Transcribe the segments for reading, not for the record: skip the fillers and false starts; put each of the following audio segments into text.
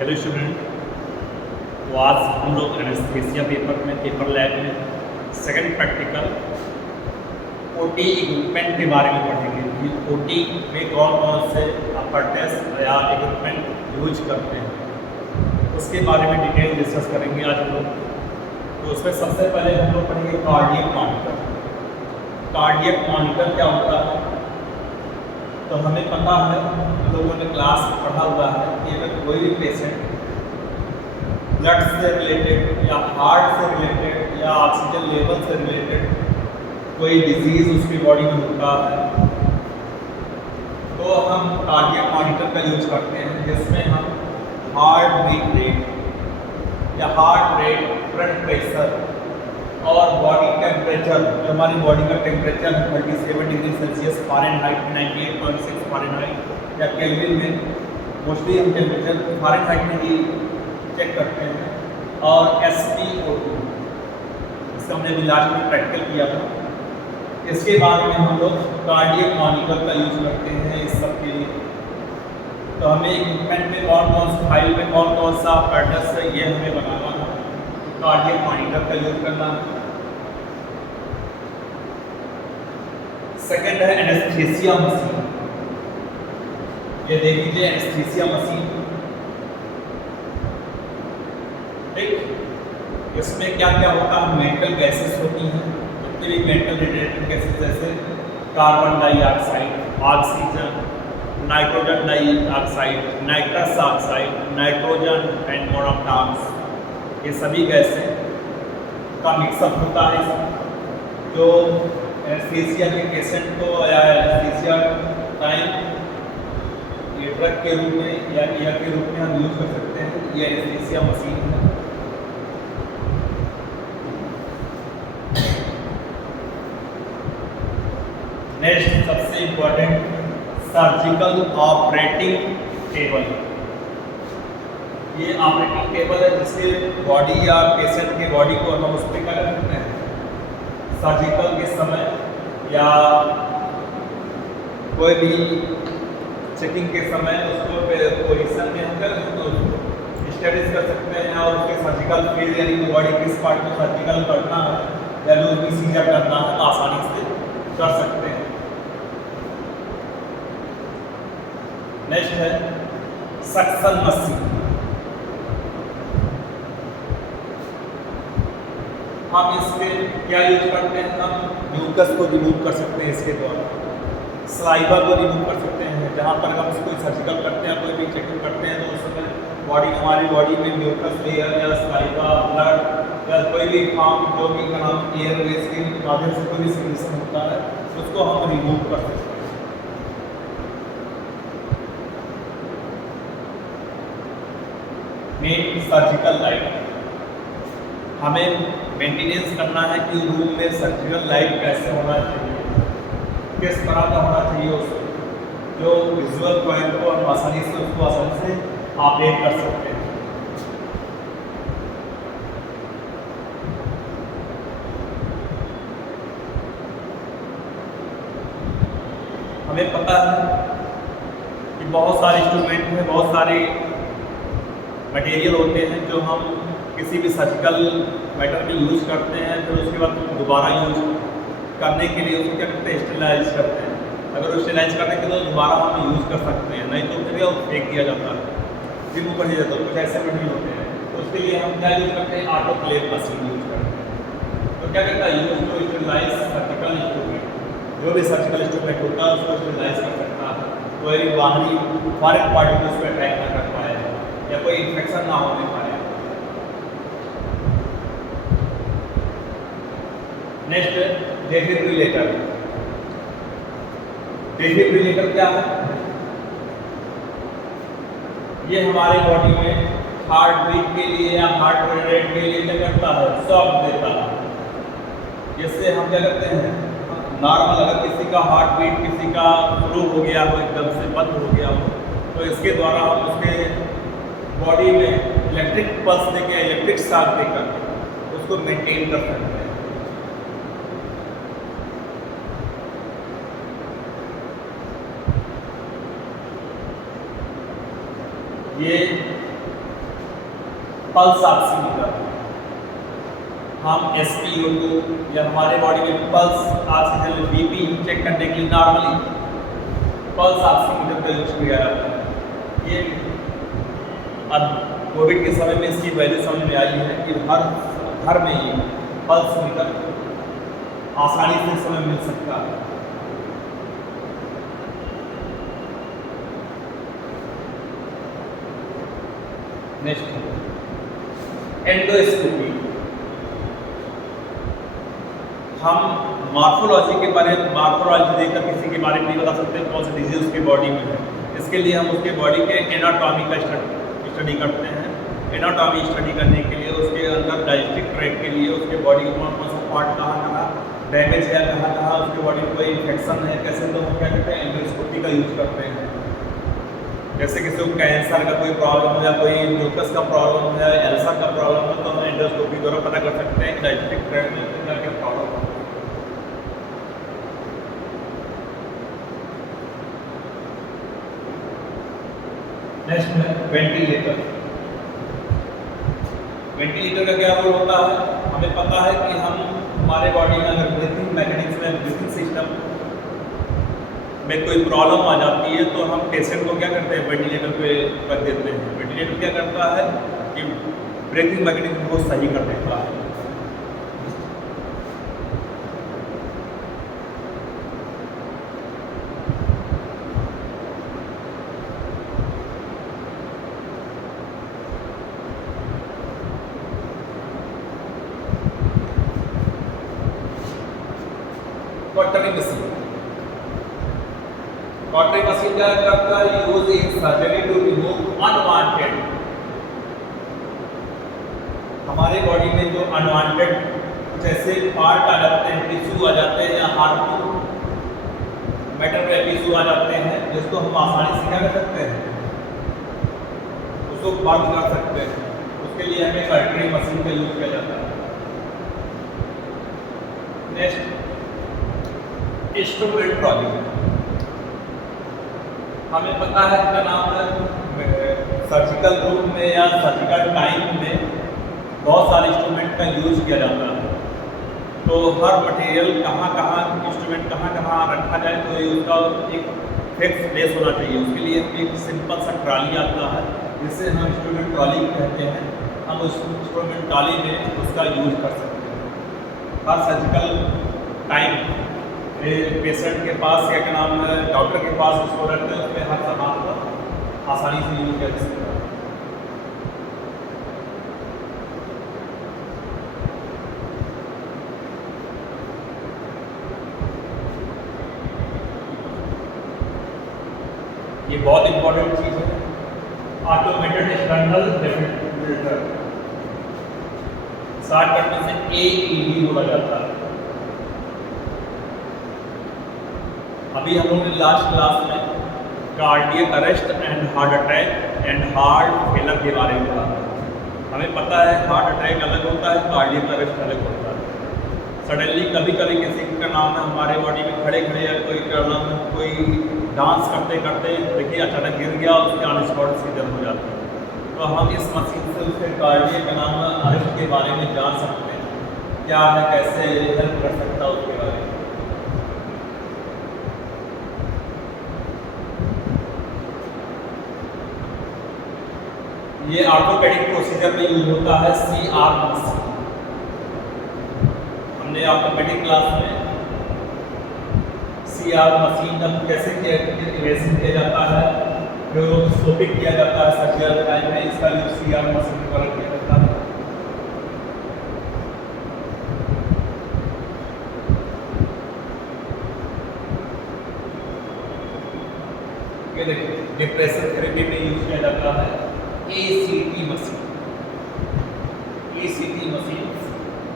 Hello student. तो आज हम लोग एनेस्थीसिया पेपर लैब में सेकंड प्रैक्टिकल ओटी इक्विपमेंट के बारे में पढ़ेंगे कि ओटी में कौन कौन से apparatus या इक्विपमेंट यूज करते हैं, उसके बारे में डिटेल डिस्कस करेंगे आज हम लोग। तो उसमें सबसे पहले हम लोग पढ़ेंगे कार्डियक मॉनिटर। कार्डियक मॉनिटर क्या होता है? तो हमें पता है, लोगों ने क्लास में पढ़ा हुआ है कि अगर कोई भी पेशेंट ब्लड से रिलेटेड या हार्ट से रिलेटेड या ऑक्सीजन लेवल से रिलेटेड कोई डिजीज़ उसकी बॉडी में होता है तो हम कार्डियक मॉनिटर का यूज करते हैं, जिसमें हम हार्ट बीट रेट या हार्ट रेट, ब्लड प्रेशर और बॉडी टेम्परेचर, जो हमारी बॉडी का टेम्परेचर है 37 डिग्री सेल्सियस फ़ारेनहाइट में, 98.6 फ़ारेनहाइट या केल्विन में, मोस्टली हम टेम्परेचर फ़ारेनहाइट में ही चेक करते हैं, और SpO2, इसका हमने भी लास्ट में प्रैक्टिकल किया था। इसके बाद में हम लोग कार्डियक मॉनिटर का यूज करते हैं इस सब के लिए। तो हमें इक्विपमेंट में कौन कौन सा फाइल में कौन कौन सा apparatus है ये हमें बनाना है, कार्डियक मॉनिटर का यूज करना है। सेकंड है एनेस्थीसिया मशीन। ये देख लीजिए एनेस्थीसिया मशीन, ठीक। इसमें क्या क्या होता है? मेटल गैसेस होती हैं, जितनी भी मेटल रिलेटेड गैसेस जैसे carbon dioxide, oxygen, nitrogen dioxide, nitrous oxide, nitrogen and monoxides, ये सभी गैसें का मिक्सअप होता है जो एनेस्थीसिया के पेशेंट को या एनेस्थीसिया टाइम ये ड्रग के रूप में या एयर के रूप में हम यूज कर सकते हैं। ये एनेस्थीसिया मशीन है। नेक्स्ट सबसे इम्पोर्टेंट, सर्जिकल ऑपरेटिंग टेबल। ये ऑपरेटिंग टेबल है जिसके बॉडी या पेशेंट के बॉडी को हम उस पर क्या करते हैं, सर्जिकल के समय या कोई भी चेकिंग के समय उसको पोजीशन में हम कर स्टडीज कर सकते हैं, और उसके सर्जिकल फील्ड यानी कि बॉडी किस पार्ट को सर्जिकल करना है या लूज भी सीजर करना है आसानी से कर सकते हैं। नेक्स्ट है सक्शन मशीन। हम इसके क्या यूज करते हैं? हम म्यूकस को रिमूव कर सकते हैं इसके द्वारा, सलाइवा को रिमूव कर सकते हैं। जहाँ पर हम इसको सर्जिकल करते हैं, कोई भी चेकिंग करते हैं तो उस समय हमारी बॉडी में म्यूकस लेयर या सलाइवा, ब्लड या कोई भी फॉर्म जो भी नाम एयरवेज के माध्यम से कोई भी सिक्रेशन होता है उसको हम रिमूव कर सकते हैं। मेन सर्जिकल लाइट, हमें मेंटेनेंस करना है कि रूम में सर्जिकल लाइट कैसे होना चाहिए, किस तरह का होना चाहिए, उसको जो विजुअल पॉइंट को हम आसानी से ऑपरेट कर सकते हैं। हमें पता है कि बहुत सारे इंस्ट्रूमेंट में बहुत सारे मटेरियल होते हैं जो हम किसी भी सर्जिकल मैटर में यूज करते हैं, फिर उसके बाद दोबारा यूज करने के लिए उसको क्या करते हैं, स्टेलाइज करते हैं। अगर वो स्टेलाइज करने के लिए दोबारा हम यूज़ कर सकते हैं, नहीं तो फिर वो फेंक दिया जाता है, रिमूव कर दिया जाता है। कुछ ऐसे मटेरियल होते हैं तो उसके लिए हम क्या यूज करते हैं, ऑटोक्लेव मशीन यूज करते हैं। तो क्या करता है, use to sterilise surgical instrument, जो भी सर्जिकल इंस्ट्रूमेंट होता है उसको स्टेलाइज कर सकता है, कोई बाहरी फॉरेन पार्टिकल उस पर अटैक ना कर पाए या कोई इन्फेक्शन ना होने पाए। नेक्स्ट डेफिब्रिलेटर। डेफिब्रिलेटर क्या है? ये हमारे बॉडी में हार्ट बीट के लिए या हार्ट रेट के लिए क्या करता है, शॉक देता है। जिससे हम क्या करते हैं, नॉर्मल अगर किसी का हार्ट बीट किसी का शुरू हो गया हो, एकदम से बंद हो गया हो, तो इसके द्वारा हम उसके बॉडी में इलेक्ट्रिक पल्स देकर, इलेक्ट्रिक शॉक देकर उसको मेंटेन कर सकते हैं। ये पल्स ऑक्सीमीटर, हम SpO2 या हमारे बॉडी में पल्स ऑक्सीजन बीपी चेक करने के लिए नॉर्मली पल्स ऑक्सीमीटर का यूज किया जाता है। ये अब कोविड के समय में इसकी वैल्यू समझ में आई है कि हर घर में ये पल्स मीटर आसानी से समय मिल सकता है। नेक्स्ट एंडोस्कोपी, हम मार्फोलॉजी के बारे में मार्फोलॉजी देखकर किसी के बारे में नहीं बता सकते कौन सी डिजीज उसके बॉडी में है। इसके लिए हम उसके बॉडी के एनाटॉमी का स्टडी करते हैं। एनाटॉमी स्टडी करने के लिए उसके अंदर डाइजेस्टिव ट्रैक्ट के लिए उसके बॉडी का कौन कौन सा पार्ट कहाँ डैमेज है, कहाँ उसके बॉडी में कोई इन्फेक्शन है, कैसे तो हम क्या करते हैं एंडोस्कोपी का यूज करते हैं। जैसे किसी को कैंसर का कोई प्रॉब्लम हो या कोई म्यूकस का प्रॉब्लम हो या एल्सर का प्रॉब्लम हो तो हम एंडोस्कोपी द्वारा पता कर सकते हैं डाइजेस्टिव ट्रैक्ट में क्या क्या प्रॉब्लम हो। नेक्स्ट है वेंटिलेटर। वेंटिलेटर का क्या रोल होता है? हमें पता है कि हम हमारे बॉडी में अगर ब्रीथिंग मैकेनिज्म में ब्रीथिंग सिस्टम में कोई प्रॉब्लम आ जाती है तो हम पेशेंट को क्या करते हैं वेंटिलेटर पे रख देते हैं। वेंटिलेटर क्या करता है कि ब्रीथिंग मैकेनिज्म को सही कर देता है। कॉटरी मशीन, कॉटरी मशीन क्या करता है? Use in surgery to remove unwanted, हमारे बॉडी में जो अनवांटेड जैसे पार्ट आ जाते हैं, टिश्यू आ जाते हैं या हार्मफुल मैटर के टिश्यू आ जाते हैं जिसको हम आसानी से क्या कर सकते हैं उसको बंद कर सकते हैं। उसके लिए हमें कॉटरी मशीन का यूज किया जाता है। नेक्स्ट इंस्ट्रूमेंट ट्रॉली, हमें पता है इसका नाम है सर्जिकल रूम में या सर्जिकल टाइम में बहुत सारे इंस्ट्रूमेंट का यूज किया जाता है। तो हर मटेरियल कहाँ इंस्ट्रूमेंट कहाँ रखा जाए तो उसका एक फिक्स प्लेस होना चाहिए। उसके लिए एक सिंपल सा ट्रॉली आता है जिसे हम इंस्ट्रूमेंट ट्रॉली कहते हैं। हम उस इंस्ट्रूमेंट ट्रॉली में उसका यूज कर सकते हैं। हर सर्जिकल टाइम पेशेंट के पास क्या नाम है डॉक्टर के पास उसको रखते हैं, उसमें हर सामान को आसानी से यूज कर सकते हैं। ये बहुत इंपॉर्टेंट चीज है, ऑटोमेटेड एक्सटर्नल डेफिब्रिलेटर। शॉर्टकट में से AED बोला जाता है। अभी हम लोग ने लास्ट क्लास में cardiac arrest and heart attack and heart failure के बारे में पढ़ा। हमें पता है हार्ट अटैक अलग होता है, कार्डियक अरेस्ट अलग होता है। सडनली कभी किसी का नाम है हमारे बॉडी में खड़े या कोई डांस करते देखिए अचानक गिर गया, उसके ऑन स्पॉट उसकी डेथ हो जाती है। तो हम इस मशीन से उसके कार्डियक नाम अरेस्ट के बारे में जान सकते हैं, क्या है कैसे हेल्प कर सकता है उसके बारे में। ये ऑर्थोपेडिक प्रोसीजर में यूज होता है CR मशीन। हमने ऑर्थोपेडिक क्लास में CR मशीन का कैसे इन्वेंशन किया जाता है, फिर स्कोपिंग किया जाता है सर्जिकल टाइम में, इसका यूज CR मशीन द्वारा किया जाता है। ये देखिए डिप्रेशन थेरेपी में यूज किया जाता है ACT machine. ACT machine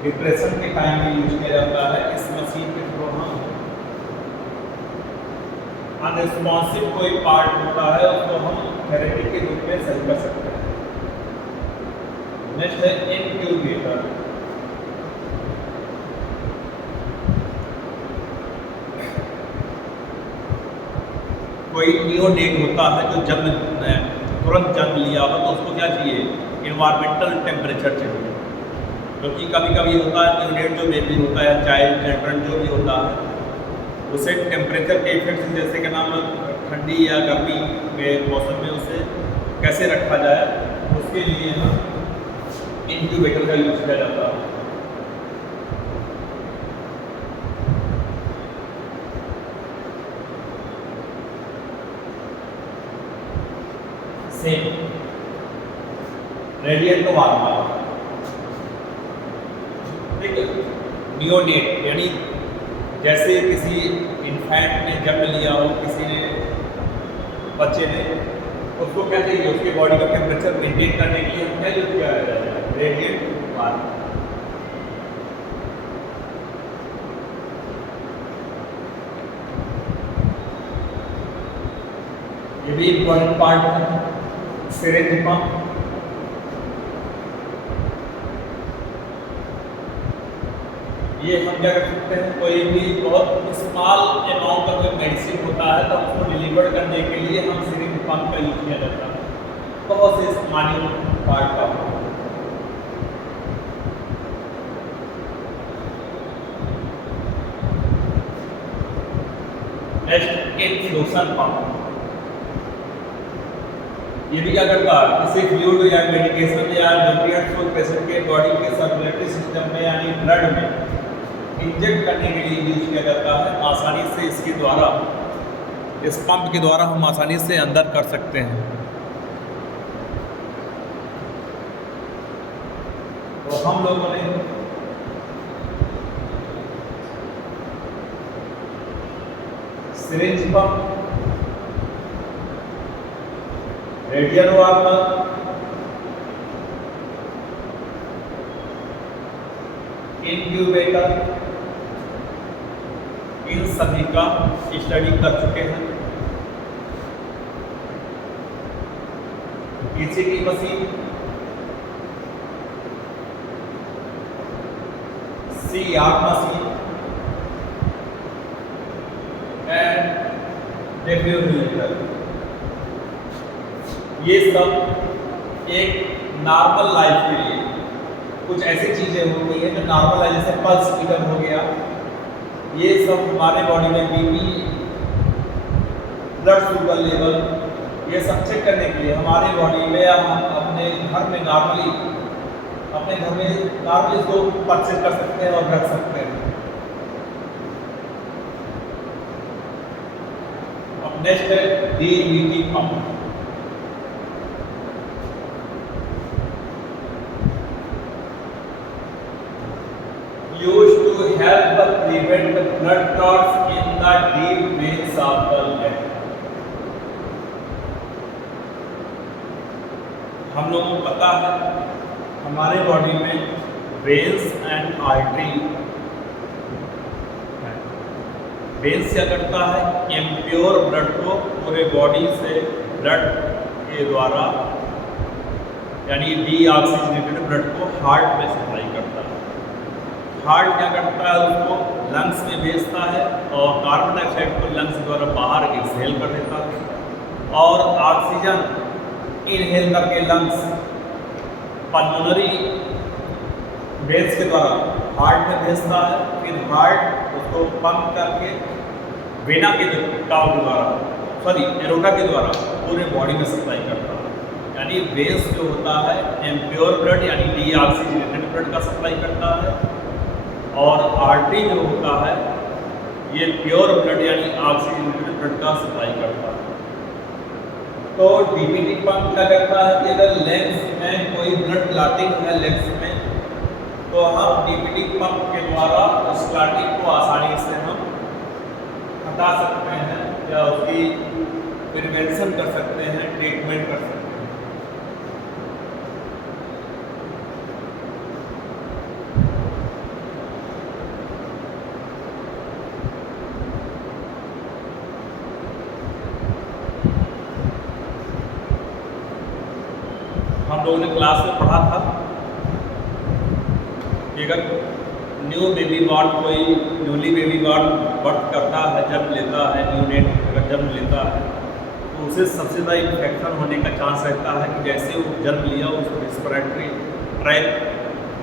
depression के टाइम में यूज किया जाता है। इस मशीन के थ्रू हम अनरिस्पॉन्सिव कोई पार्ट होता है उसको हम थेरेपी के रूप में सही कर सकते हैं। नेक्स्ट है इंक्यूबेटर। कोई नियोनेट होता है जो तुरंत जन्म लिया हो तो उसको क्या चाहिए इन्वायरमेंटल टेम्परेचर चाहिए, क्योंकि कभी कभी होता है न्यूनेट जो बेबी होता है, चाइल्ड चिल्ड्रन जो भी होता है, उसे टेम्परेचर के इफेक्ट से, जैसे कि नाम ठंडी या गर्मी के मौसम में उसे कैसे रखा जाए, उसके लिए हम इंक्यूबेटर का यूज़ किया जाता है। सेम रेडिएंट वार्मर, ठीक है। नियोनेट यानी जैसे किसी इन्फेंट ने जन्म लिया हो, किसी ने बच्चे ने, उसको क्या चाहिए, उसके बॉडी का टेम्परेचर मेंटेन करने के लिए हम क्या यूज किया जाता है, रेडिएंट वार्मर। ये भी इम्पोर्टेंट पार्ट है। सिरिंज पंप, ये हम क्या कर सकते हैं, कोई भी बहुत स्मॉल अमाउंट का कोई मेडिसिन होता है तो उसको डिलीवर करने के लिए हम सिरिंज पंप का यूज किया जाता है। बहुत से माइन्यूट पार्ट का। नेक्स्ट इन्फ्यूजन पंप, ये भी क्या करता है, किसी फ्लूइड या मेडिकेशन या न्यूट्रिएंट्स को पेशेंट के बॉडी के सर्कुलेटरी सिस्टम में यानी ब्लड में इंजेक्ट करने के लिए यूज किया जाता है। आसानी से इसके द्वारा, इस पंप के द्वारा हम आसानी से अंदर कर सकते हैं। तो हम लोगों ने syringe pump, radial warmer, incubator, इन सभी का स्टडी कर चुके हैं। ECG machine, CR machine and defibrillator, ये सब एक नॉर्मल लाइफ के लिए कुछ ऐसी चीज़ें होती हैं जो नॉर्मल लाइफ, जैसे पल्स मीटर हो गया, ये सब हमारे बॉडी में बीपी, ब्लड शुगर लेवल, ये सब चेक करने के लिए हमारे बॉडी में या हम अपने घर में नॉर्मली इसको परचेज कर सकते हैं और रख सकते हैं। अब नेक्स्ट है DVT pump. Used to help prevent blood clots in the deep veins of the leg. हम लोगों को पता है हमारे बॉडी में वेन्स एंड आर्टरी है। वेन्स क्या करता है, इम्प्योर ब्लड को पूरे बॉडी से ब्लड के द्वारा यानी डीऑक्सीजनेटेड ब्लड को हार्ट में सप्लाई करता है। हार्ट क्या करता है, उसको लंग्स में भेजता है और कार्बन डाइऑक्साइड को लंग्स द्वारा बाहर एक्सहेल कर देता है और ऑक्सीजन इनहेल करके लंग्स पल्मोनरी वेन्स के द्वारा हार्ट में भेजता है। फिर हार्ट उसको पंप करके वेना के द्वारा एरोटा के द्वारा पूरे बॉडी में सप्लाई करता है। यानी वेन्स जो होता है इम्प्योर ब्लड यानी डीऑक्सीजनेटेड ब्लड का सप्लाई करता है और आर्टरी जो होता है ये प्योर ब्लड यानी ऑक्सीजनेटेड ब्लड का सप्लाई करता है। तो डीपीटी पंप क्या करता है कि अगर लेग्स में कोई ब्लड क्लॉटिंग है लेग्स में, तो हम डीपीटी पंप के द्वारा उस क्लॉटिंग को आसानी से हम हटा सकते हैं या उसकी प्रिवेंशन कर सकते हैं, ट्रीटमेंट कर सकते हैं। हम लोगों ने क्लास में पढ़ा था कि अगर न्यू बेबी बॉर्न कोई न्यूली बेबी बॉर्न बर्थ करता है, जन्म लेता है, न्यू नेट अगर जन्म लेता है तो तो उसे सबसे ज़्यादा इन्फेक्शन होने का चांस रहता है कि जैसे वो जन्म लिया उसको रेस्पिरेटरी ट्रैक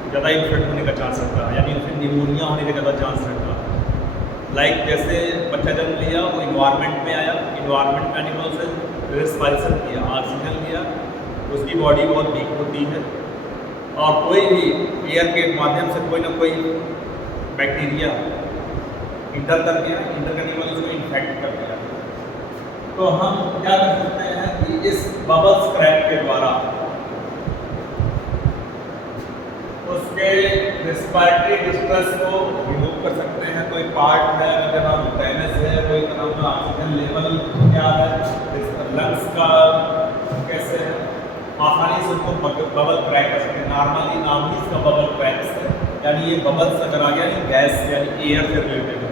ज़्यादा इन्फेक्ट होने का चांस रहता है, यानी उसे निमोनिया होने का ज़्यादा चांस रहता है। लाइक जैसे बच्चा जन्म लिया, वो इन्वायरमेंट में आया, इन्वायरमेंट में आने के बाद उसे रेस्पिरेशन किया, ऑक्सीजन लिया, उसकी बॉडी बहुत वीक होती है और कोई भी एयर के माध्यम से कोई ना कोई बैक्टीरिया इंटर कर गया, इंटर करने के बाद उसको इन्फेक्ट कर दिया। तो हम क्या कर सकते हैं कि इस बबल स्क्रैप के द्वारा उसके रेस्पिरेटरी डिस्ट्रेस को रिमूव कर सकते हैं। कोई पार्ट है अगर हम डैमेज है, कोई तरह का ऑक्सीजन लेवल क्या है, लंग्स का कैसे है, आसानी से उसको बबल क्रैक कर सकते हैं। नॉर्मली नाम ही इसका बबल क्रैक्स है, यानी ये बबल्स अगर आ गया यानी गैस यानी एयर से रिलेटेड है।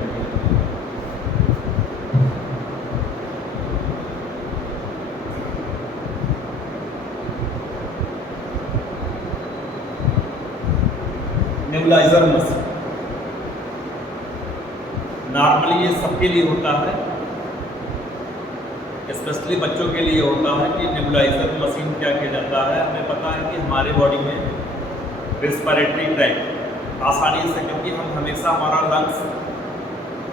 नेबुलाइजर मशीन नॉर्मली ये सबके लिए होता है, स्पेशली बच्चों के लिए होता है कि नेबुलाइजर मशीन क्या किया जाता है। हमें पता है कि हमारे बॉडी में रेस्पिरेटरी ट्रैक आसानी से, क्योंकि हम हमेशा हमारा लंग्स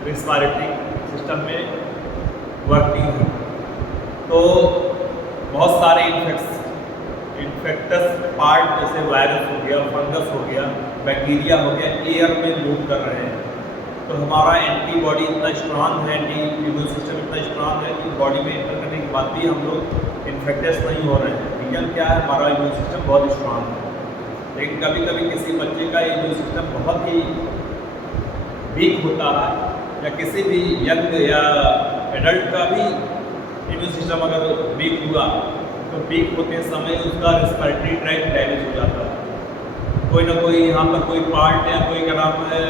रेस्पिरेटरी सिस्टम में वर्किंग है, तो बहुत सारे इन्फेक्टस पार्ट जैसे वायरस हो गया, फंगस हो गया, बैक्टीरिया हो गया, एयर में मूव कर रहे हैं। तो हमारा एंटीबॉडी इतना स्ट्रांग है, एंटी इम्यून सिस्टम इतना स्ट्रांग है कि बॉडी में एंटर करने के बाद भी हम लोग इन्फेक्टेड नहीं हो रहे हैं। रीजन क्या है, हमारा इम्यून सिस्टम बहुत स्ट्रांग है। लेकिन कभी कभी किसी बच्चे का इम्यून सिस्टम बहुत ही वीक होता है, या किसी भी यंग या एडल्ट का भी इम्यून सिस्टम अगर वीक हुआ तो वीक होते समय उसका रेस्पिरेटरी ट्रैक डैमेज हो जाता है। कोई ना कोई यहाँ पर कोई पार्ट या कोई क्या नाम है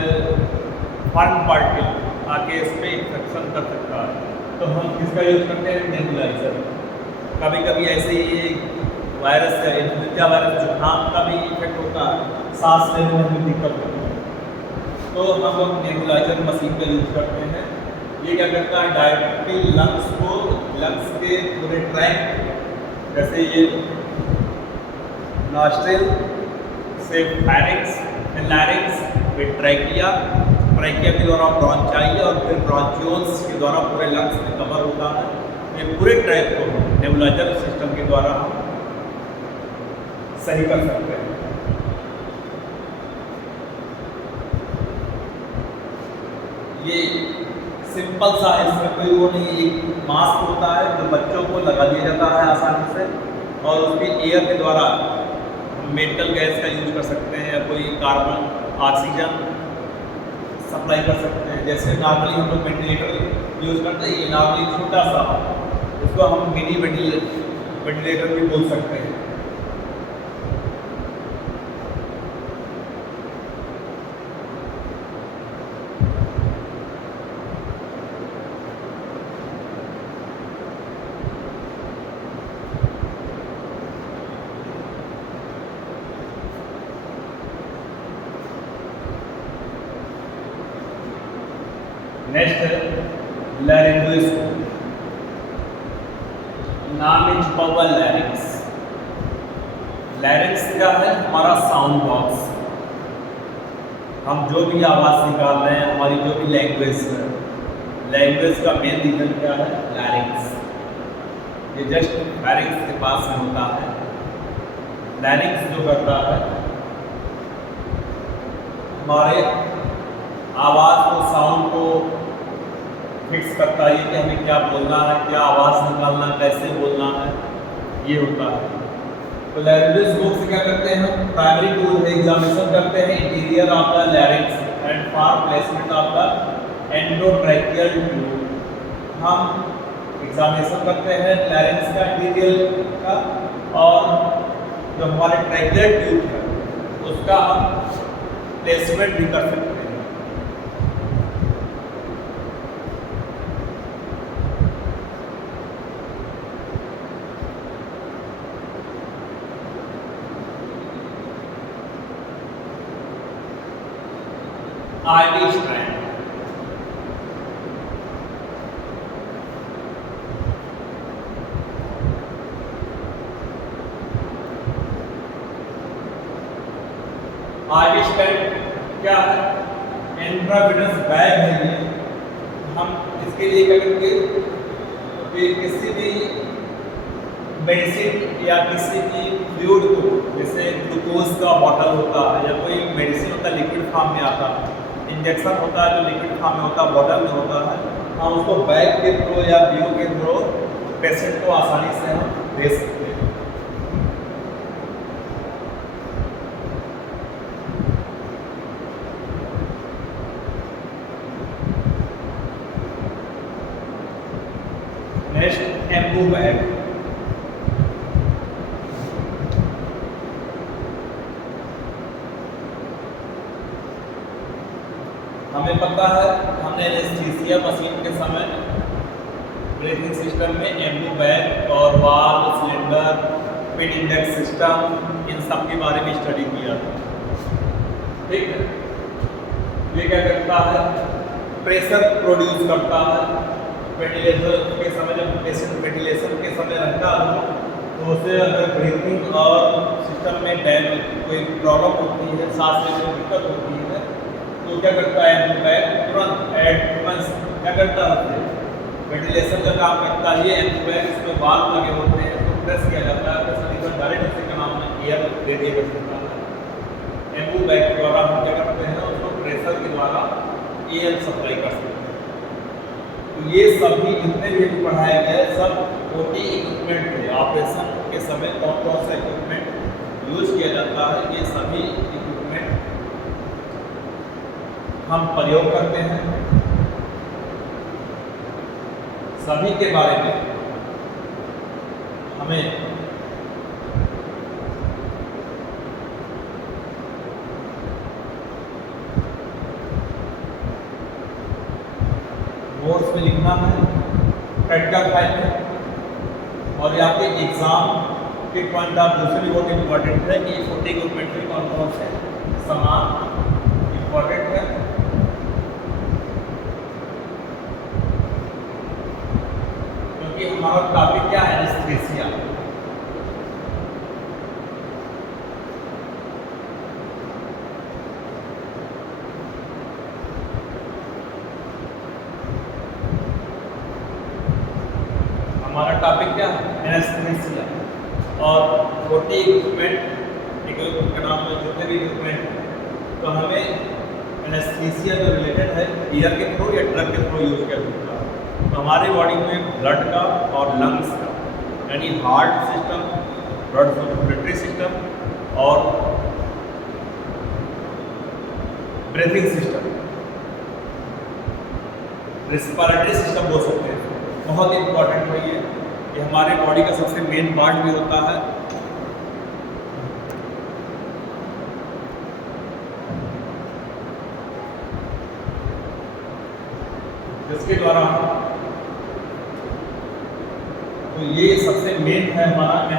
फॉरेन पार्टिकल आके इस पर इन्फेक्शन कर सकता है। तो हम किसका यूज़ करते हैं, नेबुलाइजर। कभी कभी ऐसे ही वायरस है, इन्फ्लुएंजा वायरस, जुकाम का भी इफेक्ट होता है, सांस लेने में भी दिक्कत होती है, तो हम लोग नेबुलाइजर मशीन का यूज करते हैं। ये क्या करता है, डायरेक्टली लंग्स के पूरे ट्रैक, जैसे ये नॉस्ट्रिल से फैरिंग्स, लैरिंग्स फिर ट्रैकिया के द्वारा ब्रॉन्चाई और फिर ब्रॉन्चियोल्स के द्वारा पूरे लंग्स में कवर होता है। ये पूरे ट्रैक को नेबुलाइजर सिस्टम के द्वारा हम सही कर सकते हैं। ये सिंपल सा है, इसमें कोई वो नहीं, एक मास्क होता है जो बच्चों को लगा दिया जाता है आसानी से, और उसके एयर के द्वारा मेटल गैस का यूज कर सकते हैं या कोई कार्बन ऑक्सीजन सप्लाई कर सकते हैं। जैसे नॉर्मली हम लोग वेंटिलेटर यूज करते हैं, ये नॉर्मली छोटा सा, इसको हम मिनी वेंटिलेटर भी बोल सकते हैं। नेक्स्ट है लैरिंगोस्कोप। नाम है छुपा हुआ लैरिंग्स। लैरिंग्स क्या है, हमारा साउंड बॉक्स। हम जो भी आवाज़ निकाल रहे हैं, हमारी जो भी लैंग्वेज है, लैंग्वेज का मेन रीजन क्या है, लैरिंग्स। ये जस्ट लैरिंग्स के पास में होता है। लैरिंग्स जो करता है, हमारे आवाज़ को, साउंड को फिक्स करता है कि हमें क्या बोलना है, क्या आवाज़ निकालना है, कैसे बोलना है, ये होता है। तो लैरिंगोस्कोप से क्या करते हैं हम, प्राइमरी टूल एग्जामिनेशन करते हैं interior of the larynx and for placement of the endotracheal tube. हम एग्जामिनेशन करते हैं लैरिंग्स का, इंटीरियर का, और जो हमारे ट्रैकियल ट्यूब है उसका हम प्लेसमेंट भी कर सकते हैं। IV स्ट्रैंड, इंट्रावेनस बैग है ये, हम इसके लिए क्या करेंगे कि किसी भी मेडिसिन या किसी भी फ्लूइड को, जैसे ग्लूकोज का बॉटल होता है या कोई मेडिसिन होता है लिक्विड फॉर्म में आता है, इंजेक्शन होता है जो लिक्विड फॉर्म में होता है, बॉटल में होता है, हम उसको बैग के थ्रू या व्यू के थ्रू पेशेंट को आसानी से हम दे सकते हैं। Next Anbu bag. हमें पता है हमने एनेस्थीसिया मशीन के समय ब्रीथिंग सिस्टम में एम्बू बैग और valve, cylinder, pin index system, इन सब के बारे में स्टडी किया था। ठीक है, ये क्या करता है, प्रेशर प्रोड्यूस करता है। वेंटिलेशन के समय जब पेशेंट वेंटिलेशन के समय रहता है तो उसे अगर ब्रीथिंग और सिस्टम में कोई प्रॉब्लम होती है, सांस लेने में दिक्कत होती है, तो क्या करता है एम्बू बैग तुरंत एडवांस क्या करता है, वेंटिलेशन का काम करता है ये एम्बू बैग। इसमें वाल्व लगे होते हैं तो प्रेस किया जाता है, प्रेस करके डायरेक्ट उसी का नाम में एयर दे दिया जा सकता है। एम्बू बैग के द्वारा हम क्या करते हैं, उसको प्रेशर के द्वारा एयर सप्लाई कर सकते हैं। तो ये सभी जितने भी पढ़ाए गए सब ओटी इक्विपमेंट थे। ऑपरेशन के समय कौन कौन सा इक्विपमेंट यूज किया जाता है, ये सभी इक्विपमेंट हम प्रयोग करते हैं। सभी के बारे में हमें नोट्स में लिखना है, प्रैक्टिकल फाइल में, और यहाँ पे एग्जाम के पॉइंट ऑफ व्यू से भी बहुत इम्पोर्टेंट है कि ओटी इक्विपमेंट में कौन कौन से सामान इम्पोर्टेंट है। क्योंकि हमारा टॉपिक क्या है, एनेस्थीसिया। हमारा टॉपिक क्या है, एनेस्थीसिया। और ओटी इक्विपमेंट के नाम में जितने भी इक्विपमेंट, तो हमें एनेस्थीसिया जो रिलेटेड है एयर के थ्रू या ड्रग के थ्रू यूज किया जाता है। तो हमारी बॉडी में ब्लड का और लंग्स का, यानी heart system, blood circulatory system और ब्रीथिंग सिस्टम, रेस्पिरेटरी सिस्टम बोल सकते हैं, बहुत इंपॉर्टेंट है ये हमारे बॉडी का सबसे मेन पार्ट भी होता है। जिसके द्वारा तो ये सबसे मेन है हमारा